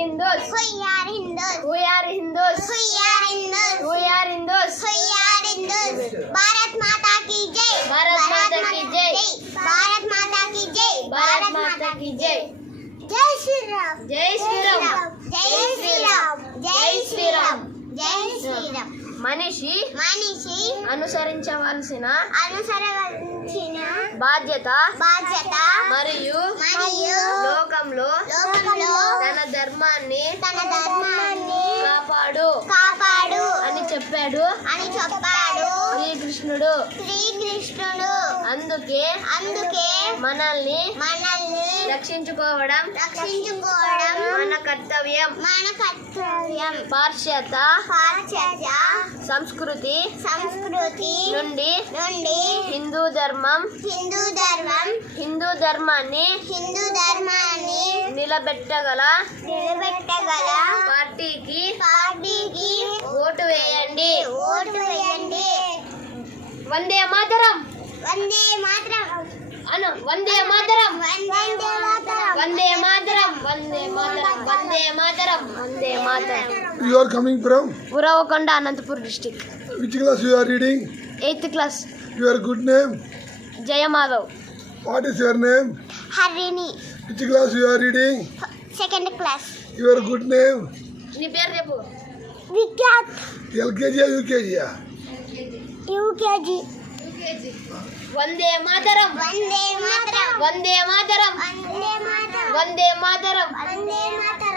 Hindus. We are Hindus. We are Hindus. We are Hindus. We are Hindus. We are Hindus. Bharat Mata ki jai. Bharat Mata ki jai. Bharat Mata ki jai. Bharat Mata ki jai. Jai Shri Ram. Jai Shri Ram. Jai Shri Ram. Jai Shri Ram. Jai Shri Ram. మనిషి అనుసరించవలసిన బాధ్యత మరియు లోకంలో తన ధర్మాన్ని కాపాడు అని చెప్పాడు శ్రీకృష్ణుడు. అందుకే మనల్ని రక్షించుకోవడం మన కర్తవ్యం. పాశ్చాత్య సంస్కృతి నుండి హిందూ ధర్మాన్ని నిలబెట్టగల పార్టీకి ఓటు వేయండి. వందే మాతరం. వందే మాతరం. అను Vande Mataram. Vande Mataram. Vande Mataram. Vande Mataram. Vande Mataram. You are coming from? Uravakonda, Anantapur district. Which class you are reading? 8th class. Your good name? Jaya Madhav. What is your name? Harini. Which class you are reading? 2nd class. Your good name? నీ పేరు చెప్పు. Vikhyat. LKG or UKG? UKG. Vande Mataram. Vande Mataram. Vande Mataram. Vande Mataram. Vande Mataram. Vande Mataram.